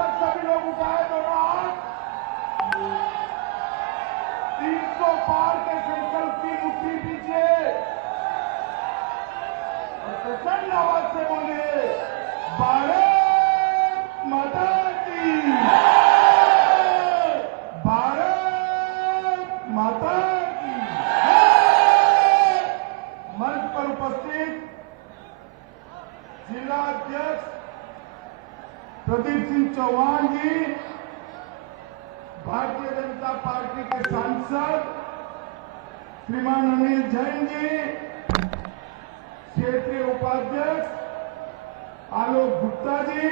तक सभी लोग उठाए दोनों हाथ। 300 पार के संकल्प की मुट्ठी दीजिए और प्रचंड आवाज से बोलिए, भारत माता की, भारत माता की। मंच पर उपस्थित जिला अध्यक्ष प्रदीप सिंह चौहान जी, भारतीय जनता पार्टी के सांसद श्रीमान अनिल जैन जी, क्षेत्रीय उपाध्यक्ष आलोक गुप्ता जी,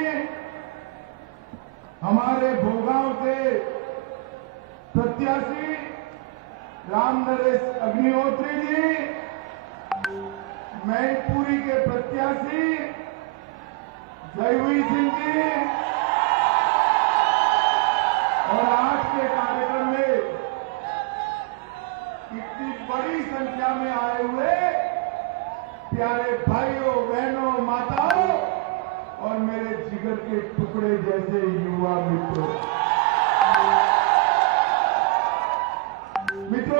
हमारे भोगांव के प्रत्याशी राम नरेश अग्निहोत्री जी, मैनपुरी के प्रत्याशी जयवीर सिंह जी, और आज के कार्यक्रम में इतनी बड़ी संख्या में आए हुए प्यारे भाइयों, बहनों, माताओं और मेरे जिगर के टुकड़े जैसे युवा मित्रों,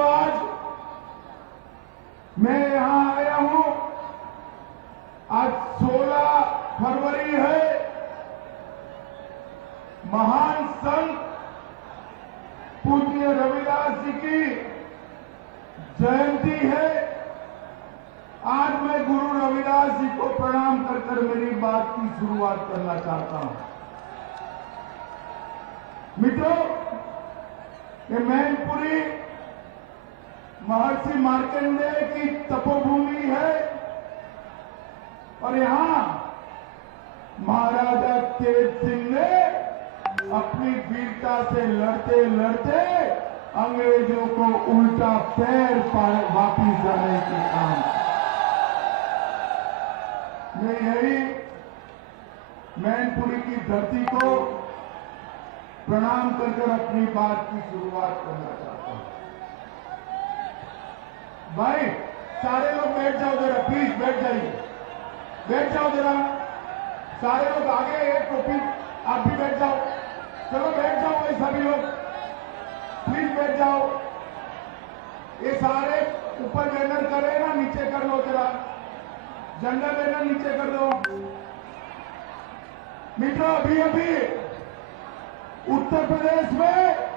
आज मैं यहां आया हूं। आज 16 फरवरी है, महान संत पूज्य रविदास जी की जयंती है। आज मैं गुरु रविदास जी को प्रणाम कर मेरी बात की शुरुआत करना चाहता हूं। मित्रों, ये मैनपुरी महर्षि मार्कंडेय की तपोभूमि है और यहां महाराजा तेज सिंह ने अपनी वीरता से लड़ते लड़ते अंग्रेजों को उल्टा पैर वापिस जाने के काम। मैं यही मैनपुरी की धरती को प्रणाम कर अपनी बात की शुरुआत करना चाहता हूं। भाई सारे लोग बैठ जाओ जरा, प्लीज बैठ जाइए, बैठ जाओ जरा, सारे लोग आगे, एक टोपी आप भी बैठ जाओ, चलो बैठ जाओ भाई, सभी लोग प्लीज बैठ जाओ। ये सारे ऊपर बैनर करे ना, नीचे कर लो जरा, झंडा बैनर नीचे कर दो। मित्रों, अभी अभी उत्तर प्रदेश में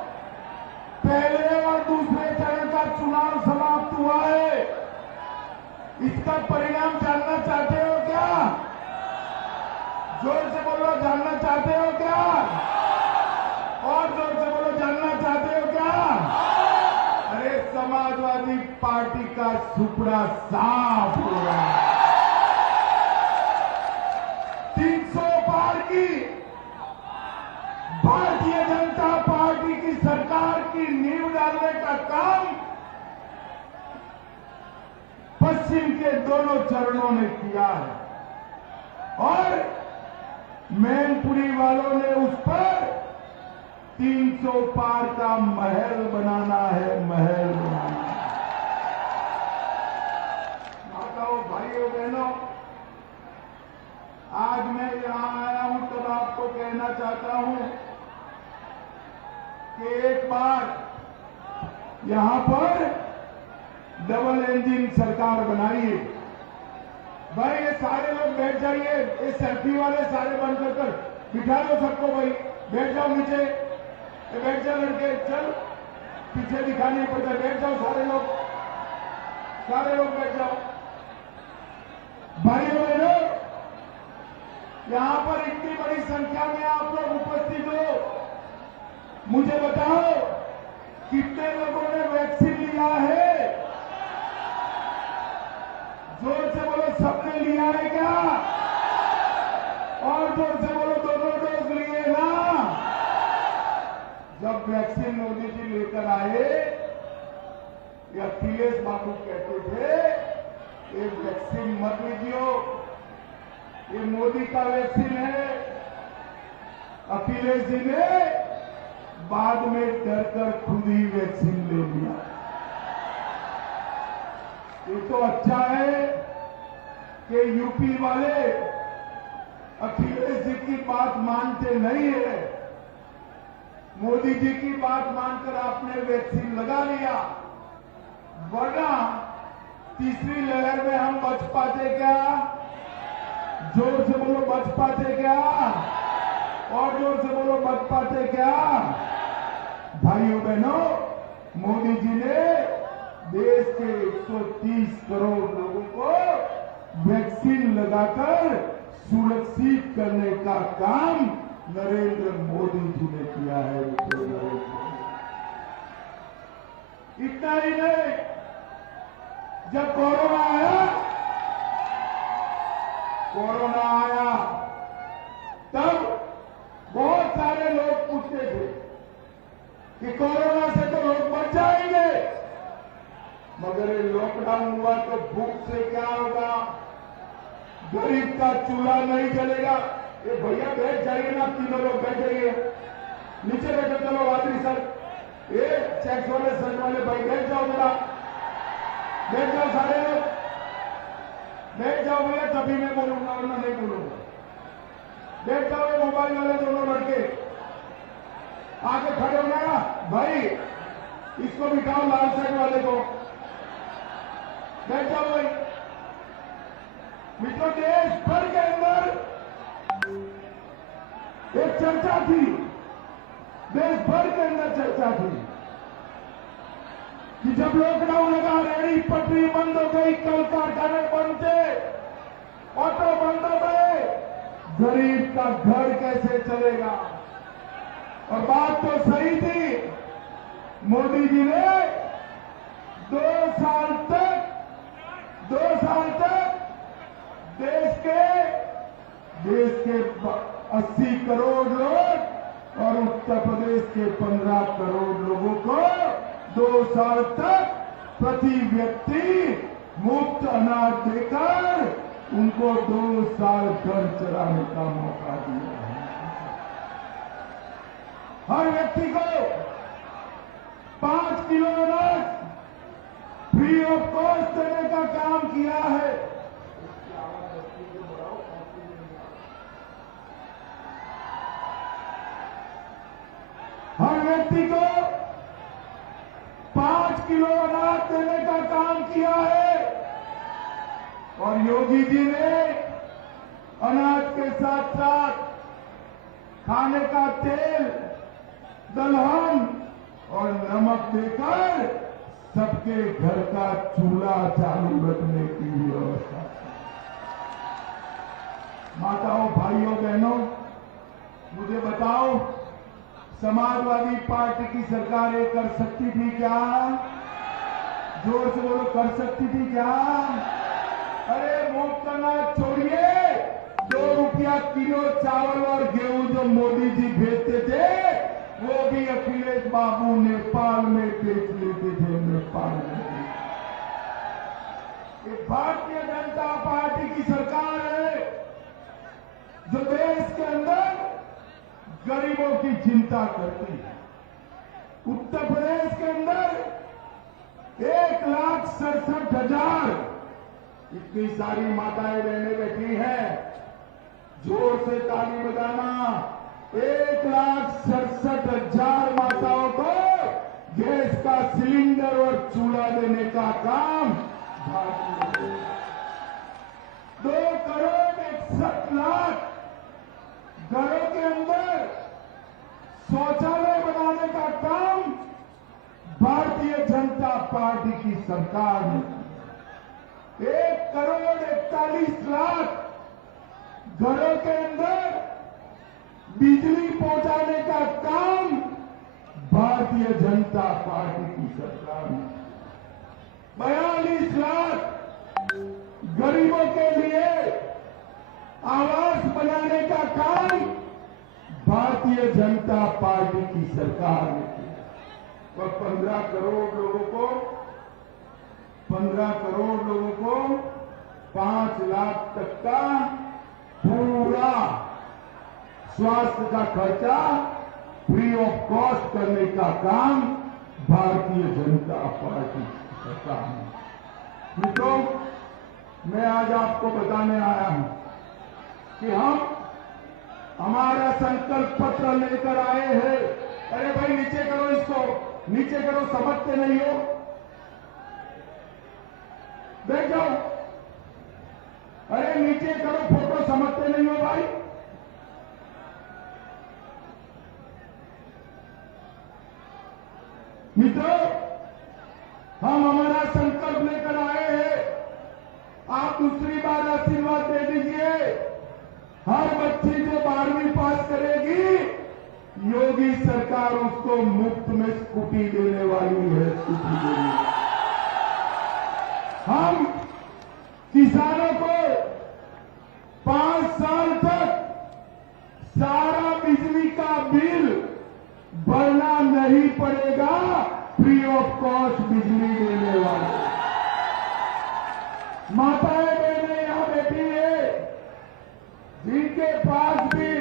पहले और दूसरे चरण का चुनाव समाप्त हुआ है। इसका परिणाम जानना चाहते हो क्या? जोर से बोलो, जानना चाहते हो क्या? और जोर से बोलो, जानना चाहते हो क्या? अरे समाजवादी पार्टी का सुपड़ा साफ हो रहा है। 300 पार की भारतीय जनता पार्टी की सरकार की नींव डालने का काम पश्चिम के दोनों चरणों ने किया है और मैनपुरी वालों ने उस पर 300 पार का महल बनाना है, महल बनाना है। माताओं, भाइयों, बहनों, आज मैं यहां आया हूं तब आपको कहना चाहता हूं कि एक बार यहां पर डबल इंजन सरकार बनाइए। भाई ये सारे लोग बैठ जाइए, ये सेल्फी वाले सारे बंद कर बिठा लो सबको। भाई बैठ जाओ नीचे, बैठ जाओ लड़के, चल पीछे दिखाई नहीं पड़ता, बैठ जाओ सारे लोग, सारे लोग बैठ जाओ। भाइयों बहनों, यहां पर इतनी बड़ी संख्या में आप लोग उपस्थित हो, मुझे बताओ कितने लोगों ने वैक्सीन लिया है? जोर से बोलो, सबने लिया है क्या? और जोर से बोलो, दोनों डोज लिए ना? जब वैक्सीन मोदी जी लेकर आए, ये अखिलेश बाबू कहते थे ये वैक्सीन मत लीजिए, ये मोदी का वैक्सीन है। अखिलेश जी ने बाद में डर कर खुद ही वैक्सीन ले लिया। ये तो अच्छा है कि यूपी वाले अखिलेश जी की बात मानते नहीं है, मोदी जी की बात मानकर आपने वैक्सीन लगा लिया, वरना तीसरी लहर में हम बच पाते क्या? जोर से बोलो, बच पाते क्या? और जोर से बोलो, बच पाते क्या? भाइयों बहनों, मोदी जी ने देश के 130 करोड़ लोगों को वैक्सीन लगाकर सुरक्षित करने का काम नरेंद्र मोदी जी ने किया है। इतना ही नहीं, जब कोरोना आया तब बहुत सारे लोग पूछते थे कि कोरोना से तो लोग बच जाएंगे, मगर ये लॉकडाउन हुआ तो भूख से क्या होगा? गरीब का चूल्हा नहीं जलेगा। ये भैया बैठ जाइए ना, तीनों लोग बैठ जाइए, नीचे बैठो। चलो वादी सर, ये चेक्स वाले सर वाले भाई बैठ जाओ, जरा बैठ जाओ, सारे लोग बैठ जाओ भैया, तभी मैं बोलूंगा वरना नहीं बोलूंगा। बैठ जाओ, ये मोबाइल वाले दोनों लड़के आगे खड़े हो गया भाई, इसको बिठाओ, लाल शर्ट वाले को बैठ जाओ भाई। मित्रों, देश भर के अंदर एक चर्चा थी, देश भर के अंदर चर्चा थी कि जब लॉकडाउन लगा, रेहड़ी पटरी बंद हो गई, कल कारखाने बंद थे, ऑटो बंद हो गए, गरीब का घर कैसे चलेगा? और बात तो सही थी। मोदी जी ने 2 साल तक देश के 80 करोड़ लोग और उत्तर प्रदेश के 15 करोड़ लोगों को 2 साल तक प्रति व्यक्ति मुफ्त अनाज देकर उनको 2 साल घर चलाने का मौका दिया है। हर व्यक्ति को 5 किलो अनाज फ्री ऑफ कॉस्ट देने का काम किया है। हर व्यक्ति को 5 किलो अनाज देने का काम किया है। और योगी जी ने अनाज के साथ साथ खाने का तेल, दलहन और नमक देकर सबके घर का चूल्हा चालू रखने की व्यवस्था। माताओं, भाइयों, बहनों, मुझे बताओ, समाजवादी पार्टी की सरकार ये कर सकती थी क्या? जोर से बोलो, कर सकती थी क्या? अरे मुफ्त अनाज छोड़िए, 2 रुपया किलो चावल और गेहूं जो मोदी जी भेजते थे, वो भी अखिलेश बाबू नेपाल में बेच लेते थे। नेपाल में ये भारतीय जनता पार्टी की सरकार है जो देश के अंदर गरीबों की चिंता करती है। उत्तर प्रदेश के अंदर 1,67,000 इतनी सारी माताएं बहनें बैठी हैं, जोर से ताली बजाना। 1,67,000 माताओं को गैस का सिलेंडर और चूल्हा देने का काम भारतीय। 2,61,00,000 घरों के अंदर शौचालय बनाने का काम भारतीय जनता पार्टी की सरकार ने किया। 1,41,00,000 घरों के अंदर बिजली पहुंचाने का काम भारतीय जनता पार्टी की सरकार ने। 42 लाख गरीबों के लिए आवास बनाने का काम भारतीय जनता पार्टी की सरकार ने किया। और 15 करोड़ लोगों को 5 लाख तक का पूरा स्वास्थ्य का खर्चा फ्री ऑफ कॉस्ट करने का काम भारतीय जनता पार्टी की सरकार ने। मित्रों, मैं आज आपको बताने आया हूं कि हम हमारा संकल्प पत्र लेकर आए हैं अरे भाई नीचे करो इसको, नीचे करो, समझते नहीं हो, बैठ जाओ। अरे नीचे करो फोटो, समझते नहीं हो भाई। मित्रों, हम हमारा संकल्प लेकर आए हैं, आप दूसरी बार आशीर्वाद दे दीजिए। हर बच्ची जो 12वीं पास करेगी, योगी सरकार उसको मुफ्त में स्कूटी देने वाली है, स्कूटी देने। हम किसानों को 5 साल तक सारा बिजली का बिल भरना नहीं पड़ेगा, फ्री ऑफ कॉस्ट बिजली देने वाले। माताएं बहनें यहां बैठी है, जिनके पास भी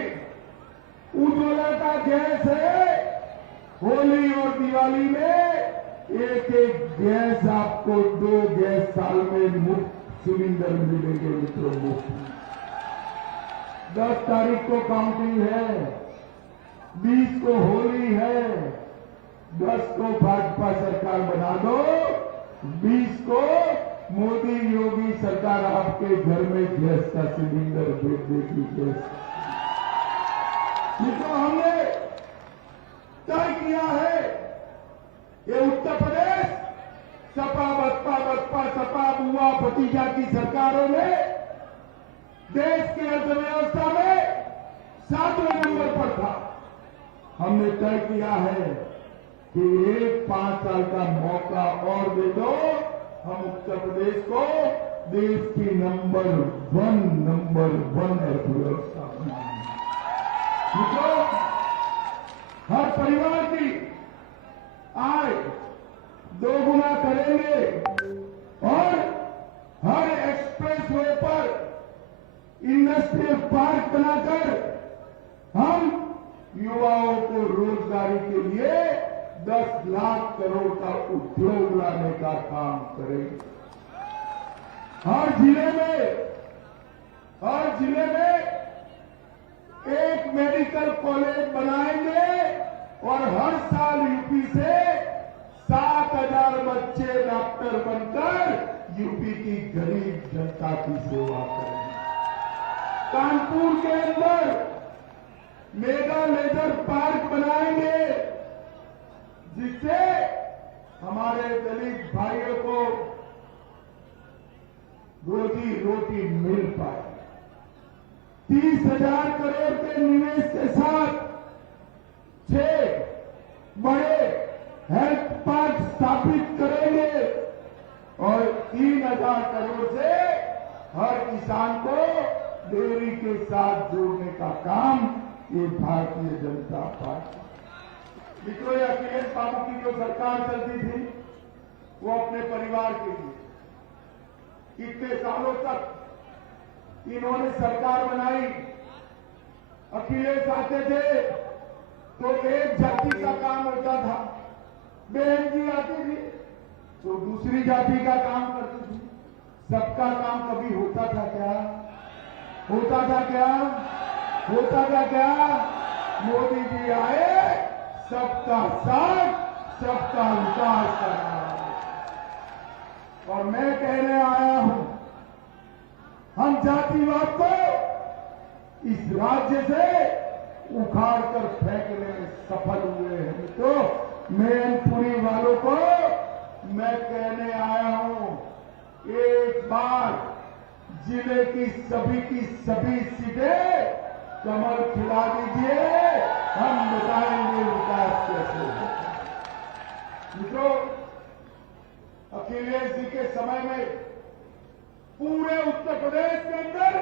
उज्ज्वला का गैस है, होली और दिवाली में एक एक गैस आपको 2 गैस साल में मुफ्त सिलेंडर मिलेंगे मित्रों, मुफ्त। 10 तारीख को काउंटिंग है, 20 को होली है, 10 को भाजपा सरकार बना दो, 20 को मोदी योगी सरकार आपके घर में गैस का सिलेंडर भेज देगी। गैस मित्रों, हमने तय किया है, ये उत्तर प्रदेश सपा बसपा बसपा सपा बुआ भतीजा की सरकारों ने देश की अर्थव्यवस्था में 7वें नंबर पर था। हमने तय किया है कि एक 5 साल का मौका और दे दो, हम उत्तर प्रदेश को देश की नंबर वन अर्थव्यवस्था बनाएंगे। मित्रों, हर परिवार की आय 2 गुना करेंगे और हर एक्सप्रेस वे पर इंडस्ट्रियल पार्क बनाकर हम युवाओं को रोजगारी के लिए 10 लाख करोड़ का उद्योग लाने का काम करेंगे। हर जिले में एक मेडिकल कॉलेज बनाएंगे और हर साल यूपी से 7,000 बच्चे डॉक्टर बनकर यूपी की गरीब जनता की सेवा करेंगे। कानपुर के अंदर मेगा लेजर पार्क बनाएंगे, जिससे हमारे दलित भाइयों को रोजी रोटी मिल पाए। 30,000 करोड़ के निवेश के साथ 6 बड़े हेल्थ पार्क स्थापित करेंगे और 3,000 करोड़ से हर किसान को डेयरी के साथ जोड़ने का काम ये भारतीय जनता पार्टी। मित्रों, ये अखिलेश बाबू की जो सरकार चलती थी, वो अपने परिवार के लिए कितने सालों तक इन्होंने सरकार बनाई। अखिलेश आते थे तो एक जाति का काम होता था, बहन जी आती थी तो दूसरी जाति का काम करती थी। सबका काम कभी होता था क्या? होता था क्या? होता था क्या? मोदी जी आए, सबका साथ, सबका विकास करना। और मैं कहने आया हूं, हम जातिवाद को इस राज्य से उखाड़ कर फेंकने में सफल हुए हैं। तो मैनपुरी वालों को मैं कहने आया हूं, एक बार जिले की सभी सीटें कमर खिला दीजिए, हम बताएंगे विकास कैसे होगा। मित्रों, अखिलेश जी के समय में पूरे उत्तर प्रदेश के अंदर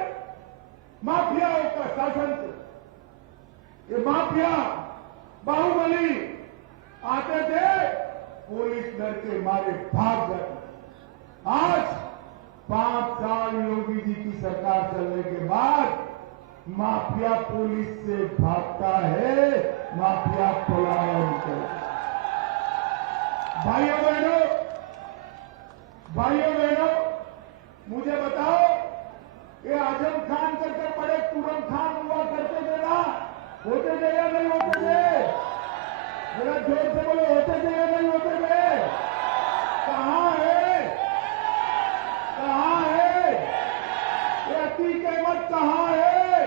माफियाओं का शासन था। ये माफिया बाहुबली आते थे, पुलिस डर के मारे भाग जाते। आज 5 साल योगी जी की सरकार चलने के बाद माफिया पुलिस से भागता है, माफिया पलायन करता है। भाइयों बहनों, मुझे बताओ, ये आजम खान करके बड़े तुरम खान हुआ करते थे ना, होते थे या नहीं होते थे? जरा जोर से बोलो, होते थे या नहीं होते थे? कहां है, कहां है ये अतीक अहमद, कहां है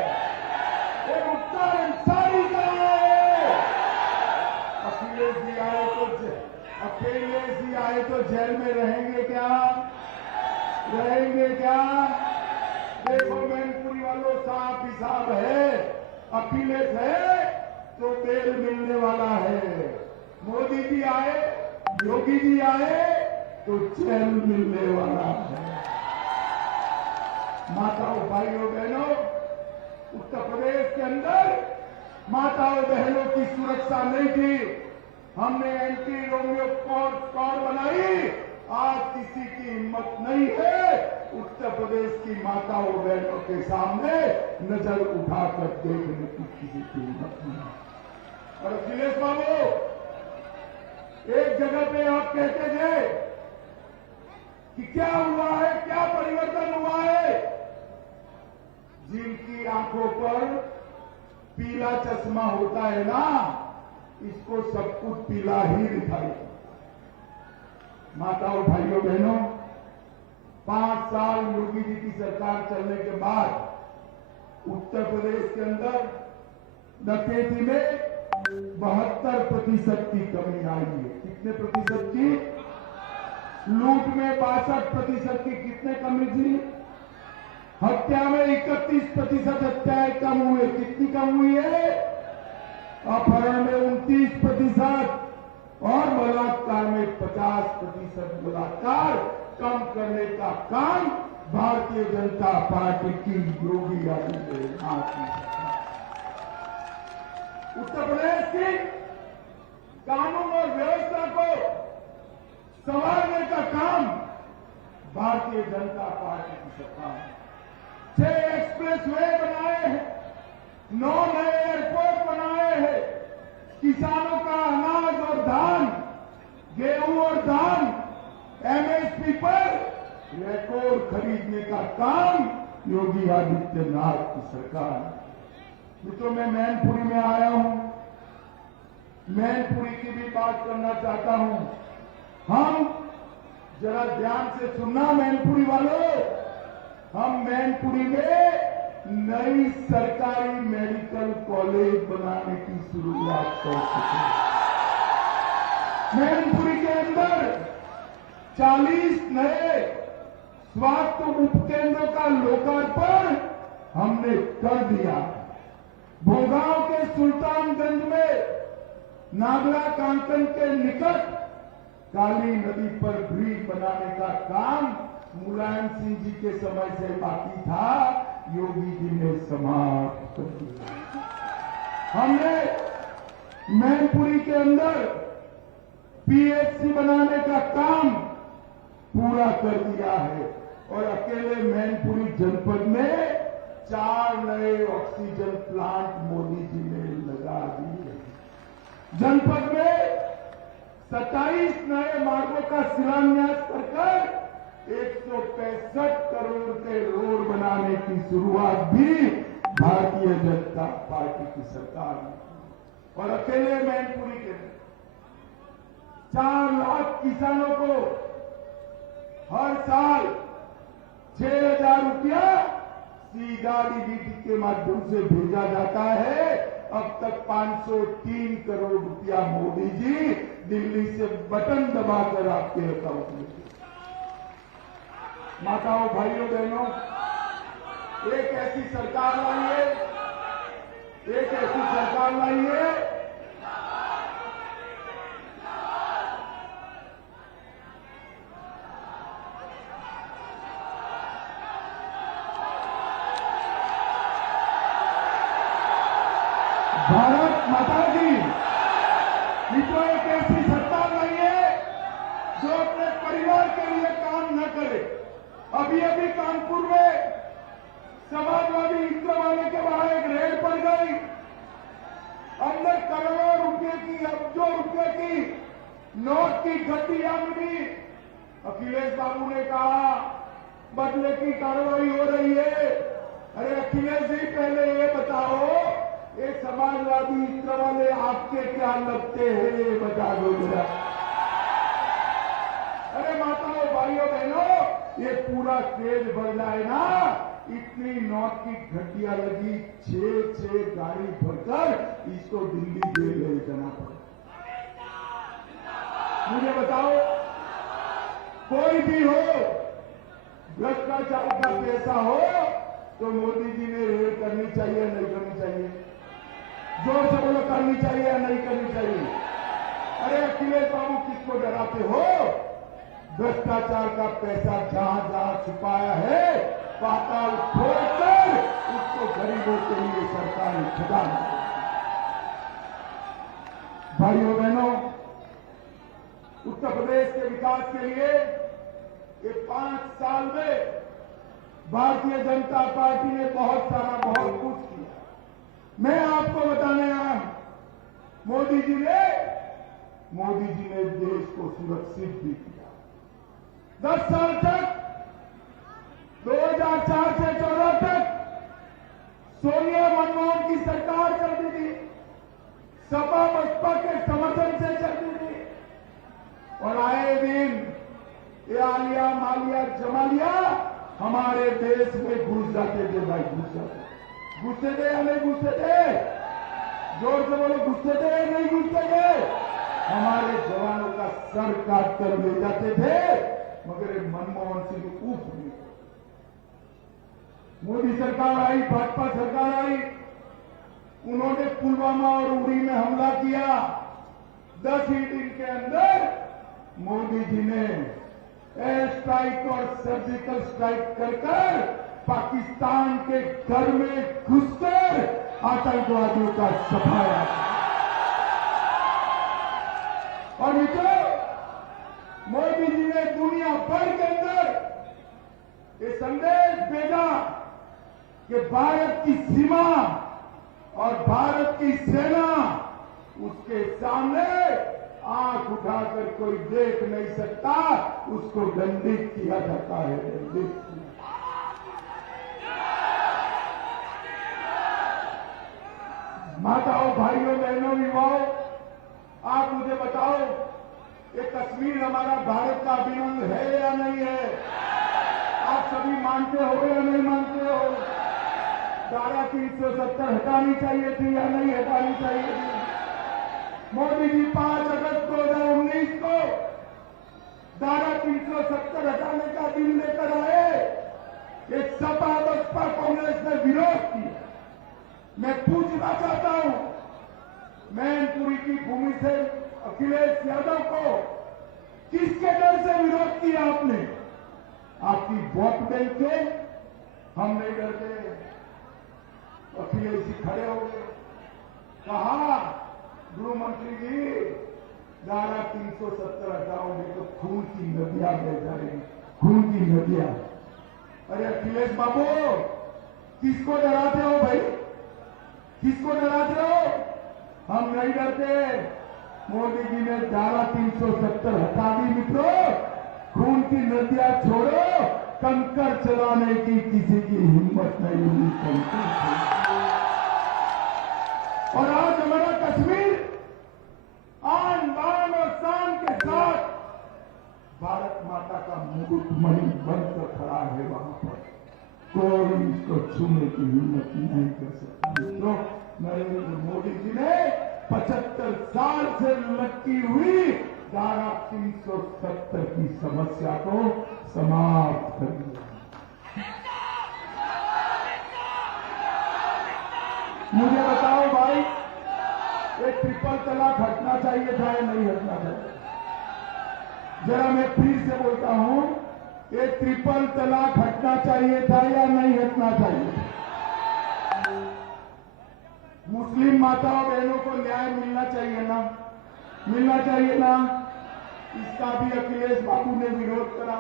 ये मुख्तार अंसारी, कहां है? अखिलेश जी आए तो जेल में रहेंगे क्या? रहेंगे क्या? देखो मैनपुरी वालों, साफ हिसाब है, अखिलेश है तो बेल मिलने वाला है। मोदी जी आए, योगी जी आए तो जेल मिलने वाला है। माताओं, भाइयों, बहनों, उत्तर प्रदेश के अंदर माताओं बहनों की सुरक्षा नहीं थी, हमने एंटी रोमियो स्क्वाड बनाई। आज किसी की हिम्मत नहीं है उत्तर प्रदेश की माताओं बहनों के सामने नजर उठाकर देखने की, किसी की हिम्मत नहीं है। और अखिलेश बाबू, एक जगह पे आप कहते थे कि क्या हुआ है, क्या परिवर्तन हुआ है? जिनकी आंखों पर पीला चश्मा होता है ना, इसको सब कुछ पीला ही दिखाई। माताओं, भाइयों, बहनों, 5 साल योगी जी की सरकार चलने के बाद उत्तर प्रदेश के अंदर डकैती में 72% की कमी आई है। कितने प्रतिशत की? लूट में 62% की कितने कमी थी? हत्या में 31% हत्याएं कम हुए। कितनी कम हुई है? अपहरण में 29% और बलात्कार में 50% बलात्कार कम करने का काम भारतीय जनता पार्टी की योगी आदित्यनाथ की सरकार। उत्तर प्रदेश की कानून और व्यवस्था को संभालने का काम भारतीय जनता पार्टी की सरकार है। 6 एक्सप्रेस वे बनाए हैं, 9 नए एयरपोर्ट बनाए हैं, किसानों का अनाज और धान, गेहूं और धान एमएसपी पर रिकॉर्ड खरीदने का काम योगी आदित्यनाथ की सरकार है। मित्रों, मैं मैनपुरी में आया हूं, मैनपुरी की भी बात करना चाहता हूं। हम जरा ध्यान से सुनना मैनपुरी वालों, हम मैनपुरी में नई सरकारी मेडिकल कॉलेज बनाने की शुरुआत कर चुके हैं। मैनपुरी के अंदर 40 नए स्वास्थ्य उपकेंद्रों का लोकार्पण हमने कर दिया। भोगांव के सुल्तानगंज में नागला कांकन के निकट काली नदी पर ब्रिज बनाने का काम मुलायम सिंह जी के समय से बाकी था, योगी जी ने समाप्त कर दिया। हमने मैनपुरी के अंदर पीएचसी बनाने का काम पूरा कर दिया है और अकेले मैनपुरी जनपद में 4 नए ऑक्सीजन प्लांट मोदी जी ने लगा दिए। जनपद में 27 नए मार्गों का शिलान्यास कर 165 करोड़ के रोड बनाने की शुरुआत भी भारतीय जनता पार्टी की सरकार ने। और अकेले मैनपुरी के 4 लाख किसानों को हर साल 6,000 रुपया सीधा डीबीटी के माध्यम से भेजा जाता है। अब तक 503 करोड़ रुपया मोदी जी दिल्ली से बटन दबाकर आपके अकाउंट में। माताओं, भाइयों, बहनों, एक ऐसी सरकार लाइए, एक ऐसी सरकार लाइए भारत माता की। मित्रों, एक ऐसी सरकार लाइए जो अपने परिवार के लिए काम न करे। अभी अभी कानपुर में समाजवादी इंद्रवाले के वहां एक रेड पड़ गई, अंदर करोड़ों रुपए की, अरबों रुपए की नोट की गड्डियां मिली। अखिलेश बाबू ने कहा बदले की कार्रवाई हो रही है। अरे अखिलेश जी, पहले ये बताओ, ये समाज समाजवादी इत्र वाले आपके क्या लगते हैं, ये बता दो जरा। अरे माताओं, भाइयों, बहनों, ये पूरा क्रेज बढ़ जाए ना, इतनी नोट की घटिया लगी, 6 गाड़ी भरकर इसको दिल्ली जेल ले जाना पड़ा। मुझे बताओ, कोई भी हो, भ्रष्टाचार का पैसा हो तो मोदी जी ने रेड करनी चाहिए या नहीं करनी चाहिए? जोर से बोलो, करनी चाहिए या नहीं करनी चाहिए? अरे अखिलेश बाबू, किसको डराते हो? भ्रष्टाचार का पैसा जहां जहां छुपाया है, पाताल खोदकर उसको गरीबों के लिए सरकार खदान। भाइयों बहनों, उत्तर प्रदेश के विकास के लिए ये 5 साल में भारतीय जनता पार्टी ने बहुत कुछ किया। मैं आपको बताने आया हूं, मोदी जी ने देश को सुरक्षित भी किया। 10 साल तक, 2004 से 14 तक सोनिया मनमोहन की सरकार चलती थी, सपा बसपा के समर्थन से चलती थी, और आए दिन ये आलिया मालिया जमालिया हमारे देश में घुस जाते थे। भाई घुसते थे या नहीं घुसते थे? जोर से बोलो, घुसते थे या नहीं घुसते थे? हमारे जवानों का सर काट कर ले जाते थे, मगर मनमोहन सिंह उफ नहीं। मोदी सरकार आई, भाजपा सरकार आई, उन्होंने पुलवामा और उड़ी में हमला किया। 10 ही दिन के अंदर मोदी जी ने एयर स्ट्राइक और सर्जिकल स्ट्राइक कर पाकिस्तान के घर में घुसकर आतंकवादियों का सफाया। और मित्रों, मोदी जी ने दुनिया भर के अंदर ये संदेश भेजा कि भारत की सीमा और भारत की सेना, उसके सामने आंख उठाकर कोई देख नहीं सकता, उसको दंडित किया जाता है। दंडित माताओं, भाइयों, बहनों, युवाओं, आप मुझे बताओ, ये कश्मीर हमारा भारत का अभिन्न है या नहीं है? आप सभी मानते हो या नहीं मानते हो? धारा 370 हटानी चाहिए थी या नहीं हटानी चाहिए थी? मोदी जी 5 अगस्त 2019 को धारा 370 हटाने का बिल लेकर आए। एक सपा बसपा कांग्रेस ने विरोध किया। मैं पूछना चाहता हूं, मैनपुरी की भूमि से अखिलेश यादव को किसके डर से विरोध किया आपने? आपकी वोट बैंक के? हम नहीं डरते। अखिलेश जी खड़े हो गए, कहा, गृह मंत्री जी, धारा 370 हटाओगे तो खून की नदियां बह जाएगी, खून की नदियां। अरे अखिलेश बाबू, किसको डराते हो भाई? किसको डराते हो? हम नहीं डरते। मोदी जी ने धारा 370 हटा दी। मित्रों, खून की नदियां छोड़ो, कंकर चलाने की किसी की हिम्मत नहीं हुई। और आज हमारा कश्मीर आन बान और शान के साथ भारत माता का मुकुटमणि बनकर खड़ा है। वहां पर कोई इसको छूने की हिम्मत नहीं कर सकता। मित्रों, नरेंद्र मोदी जी ने 75 साल से लटकी हुई धारा 370 की समस्या को समाप्त कर दिया। मुझे बताओ भाई, ये ट्रिपल तलाक हटना चाहिए था या नहीं हटना चाहिए? जरा मैं फिर से बोलता हूं, ये ट्रिपल तलाक हटना चाहिए था या नहीं हटना चाहिए? मुस्लिम माताओं बहनों को न्याय मिलना चाहिए ना? मिलना चाहिए ना? इसका भी अखिलेश बाबू ने विरोध करा।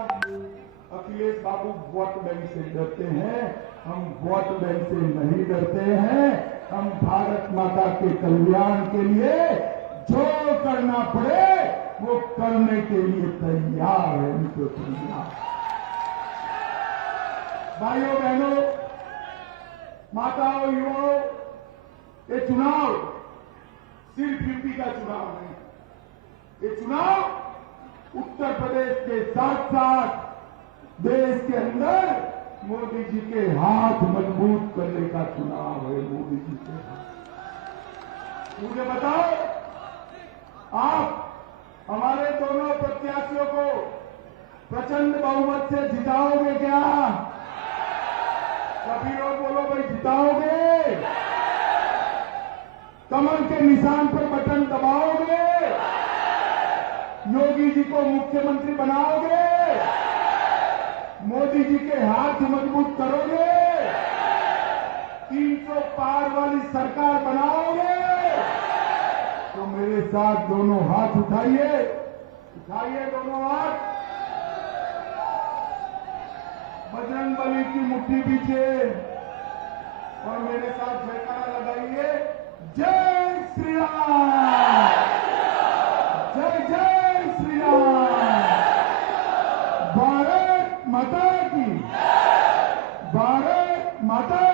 अखिलेश बाबू वोट बैंक से डरते हैं, हम वोट बैंक से नहीं डरते हैं। हम भारत माता के कल्याण के लिए जो करना पड़े वो करने के लिए तैयार है। उनको तैयार। भाइयों बहनों, माताओं, युवाओं, ये चुनाव सिर्फ यूपी का चुनाव नहीं, ये चुनाव उत्तर प्रदेश के साथ साथ देश के अंदर मोदी जी के हाथ मजबूत करने का चुनाव है। मोदी जी के हाथ। मुझे बताओ, आप हमारे दोनों प्रत्याशियों को प्रचंड बहुमत से जिताओगे क्या? सभी लोग बोलो भाई, जिताओगे? कमल के निशान पर बटन दबाओगे? योगी जी को मुख्यमंत्री बनाओगे? मोदी जी के हाथ मजबूत करोगे? 300 पार वाली सरकार बनाओगे? तो मेरे साथ दोनों हाथ उठाइए, उठाइए दोनों हाथ, बजरंगबली की मुट्ठी पीछे और मेरे साथ जयकारा लगाइए, जय श्री राम, जय जय श्री राम, भारत माता की, भारत माता